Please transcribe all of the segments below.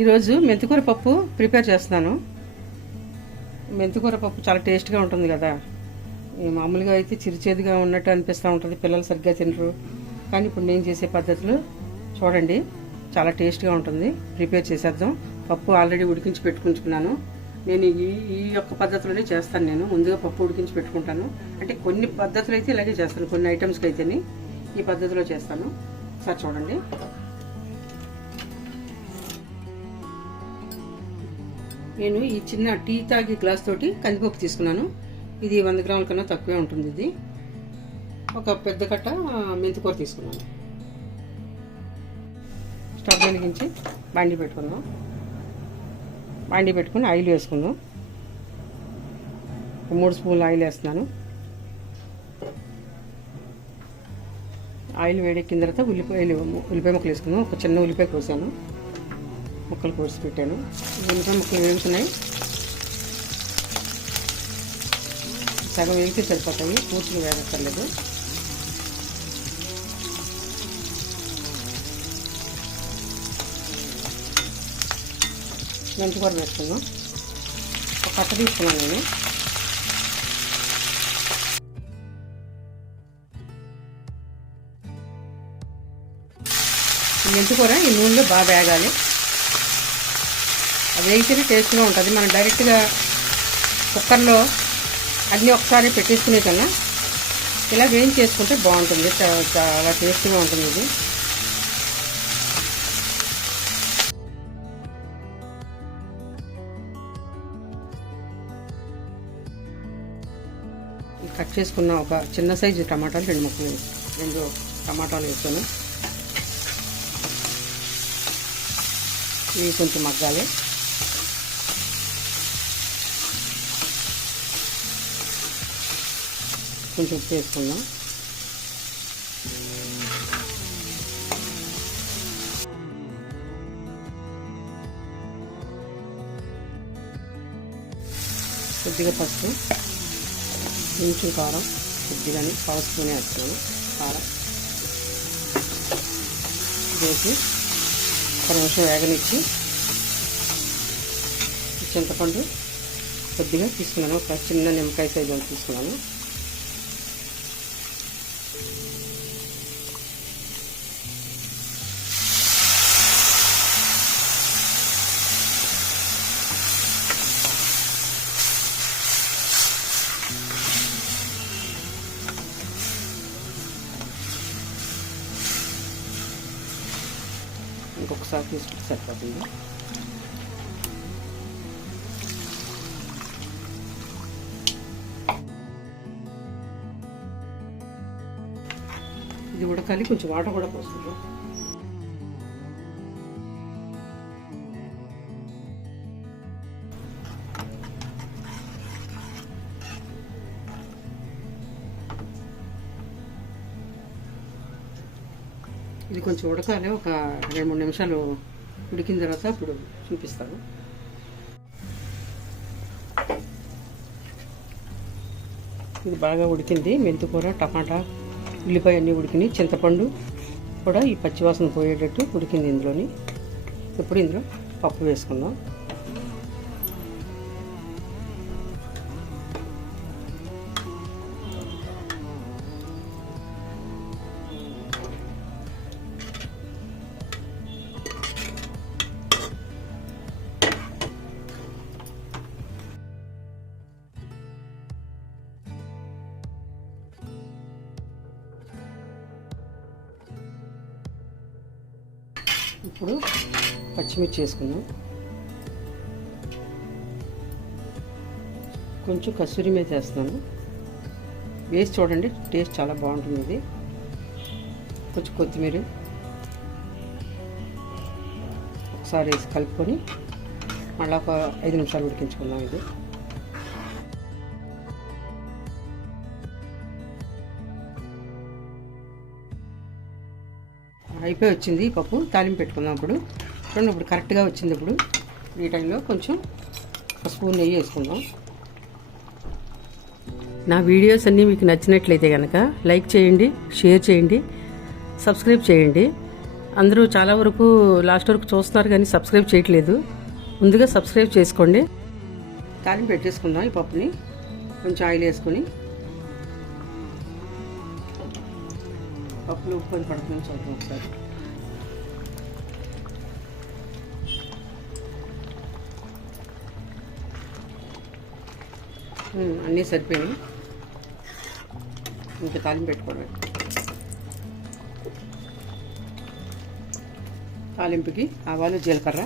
ఈరోజు మెంతికూర పప్పు ప్రిపేర్ చేస్తున్నాను. మెంతికూర పప్పు చాలా టేస్ట్గా ఉంటుంది కదా. మామూలుగా అయితే చిరుచేదుగా ఉన్నట్టు అనిపిస్తూ ఉంటుంది, పిల్లలు సరిగ్గా తినరు. కానీ ఇప్పుడు నేను చేసే పద్ధతులు చూడండి, చాలా టేస్ట్గా ఉంటుంది. ప్రిపేర్ చేసేద్దాం. పప్పు ఆల్రెడీ ఉడికించి పెట్టుకుంటున్నాను. నేను ఈ యొక్క పద్ధతిలోనే చేస్తాను. నేను ముందుగా పప్పు ఉడికించి పెట్టుకుంటాను. అంటే కొన్ని పద్ధతులు అయితే ఇలాగే చేస్తాను, కొన్ని ఐటమ్స్కి అయితేనే ఈ పద్ధతిలో చేస్తాను. సార్ చూడండి, నేను ఈ చిన్న టీ తాగి గ్లాస్ తోటి కందిపప్పు తీసుకున్నాను. ఇది 100 గ్రాముల కన్నా తక్కువే ఉంటుంది. ఇది ఒక పెద్ద కట్ట మెంతికూర తీసుకున్నాను. స్టవ్ వెలిగించి బాండీ పెట్టుకుందాం. బాండీ పెట్టుకుని ఆయిల్ వేసుకుందాం. 3 స్పూన్లు ఆయిల్ వేస్తున్నాను. ఆయిల్ వేడెక్కిన తర్వాత ఉల్లిపాయ ముక్కలు వేసుకుందాం. ఒక చిన్న ఉల్లిపాయ కోసాను, ముక్కలు కోసి పెట్టాను. ఉల్లిపాయ ముక్కలు వేగుతున్నాయి. సగం వేగితే సరిపోతాయి, పూర్తిగా వేగక్కర్లేదు. మెంతికూర వేసుకుందాం. ఒక కట్ట తీసుకున్నాను నేను. మెంతికూర ఈ నూనెలో బాగా వేగాలి. అది వేగితేనే టేస్ట్గా ఉంటుంది. మనం డైరెక్ట్గా కుక్కర్లో అన్నీ ఒకసారి పెట్టేసుకునే కన్నా ఇలా వేయించేసుకుంటే బాగుంటుంది. చాలా టేస్ట్గా ఉంటుంది ఇది. కట్ చేసుకున్న ఒక చిన్న సైజు టమాటాలు 2 టమాటాలు వేసాను. ఇవి కొంచెం మగ్గాలి. కొంచెం ఉప్పు వేసుకుందాం. కొద్దిగా పసుపు, కొంచెం కారం, కొద్దిగానే పావు స్పూన్ వేస్తున్నాను కారం వేసి ఒక నిమిషం వేగనిచ్చి చింతపండు కొద్దిగా తీసుకున్నాను. ఒక చిన్న నిమ్మకాయ సైజు తీసుకున్నాను. ఇంకొకసారి తీసుకుంటే సరిపోతుంది. ఇది ఉడకాలి, కొంచెం వాటర్ కూడా పోసుకుంటాం. ఇది కొంచెం ఉడకాలి. ఒక 2-3 నిమిషాలు ఉడికిన తర్వాత ఇప్పుడు చూపిస్తాను. ఇది బాగా ఉడికింది. మెంతికూర, టమాటా, ఉల్లిపాయ అన్నీ ఉడికినాయి. చింతపండు కూడా ఈ పచ్చివాసన పోయేటట్టు ఉడికింది ఇందులోని. ఇప్పుడు ఇందులో పప్పు వేసుకుందాం. ఇప్పుడు పచ్చిమిర్చి వేసుకుందాం. కొంచెం కస్తూరి మేతి వేస్తున్నాను. వేసి చూడండి, టేస్ట్ చాలా బాగుంటుంది. ఇది కొంచెం కొత్తిమీర ఒకసారి వేసి కలుపుకొని మళ్ళీ ఒక 5 నిమిషాలు ఉడికించుకుందాం. ఇది అయిపోయి వచ్చింది. పప్పు తాలింపు పెట్టుకుందాం. ఇప్పుడు కరెక్ట్గా వచ్చింది. ఇప్పుడు ఈ టైంలో కొంచెం ఒక స్పూన్ నెయ్యి వేసుకుందాం. నా వీడియోస్ అన్నీ మీకు నచ్చినట్లయితే కనుక లైక్ చేయండి, షేర్ చేయండి, సబ్స్క్రైబ్ చేయండి. అందరూ చాలా వరకు లాస్ట్ వరకు చూస్తున్నారు కానీ సబ్స్క్రైబ్ చేయట్లేదు. ముందుగా సబ్స్క్రైబ్ చేసుకోండి. తాలింపు పెట్టేసుకుందాం. ఈ పప్పుని కొంచెం ఆయిల్ వేసుకొని పప్పులు ఉప్పు పడుతుంది చూద్దాం ఒకసారి. అన్నీ సరిపోయినాయి. ఇంకా తాలింపు పెట్టుకోవడం. తాలింపుకి ఆవాలు, జీలకర్ర,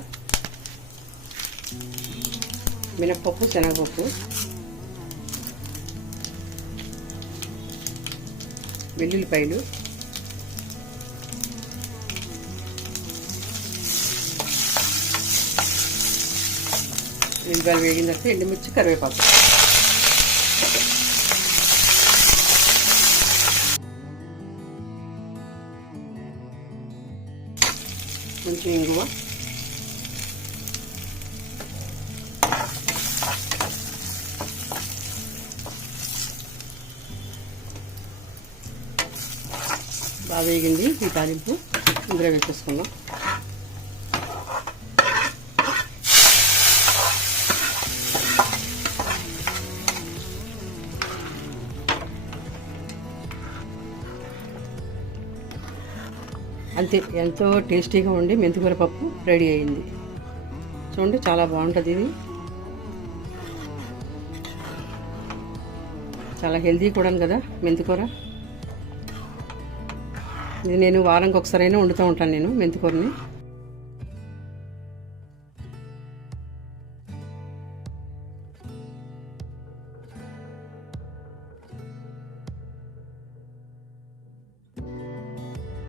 మినప్పప్పు, శనగపప్పు, వెల్లుల్లిపాయలు, ఎల్లిపాయలు వేగిన తర్వాత ఎండుమిర్చి, కరివేపాకు, కొంచెం ఇంగువ, బాగా వేగింది. ఈ తాలింపు ఇందులో వేసేసుకుందాం. అంతే, ఎంతో టేస్టీగా ఉండి మెంతికూర పప్పు రెడీ అయింది. చూడండి, చాలా బాగుంటుంది. ఇది చాలా హెల్తీ కూడా కదా మెంతికూర. ఇది నేను వారానికి ఒకసారైనా వండుతూ ఉంటాను నేను మెంతికూరని.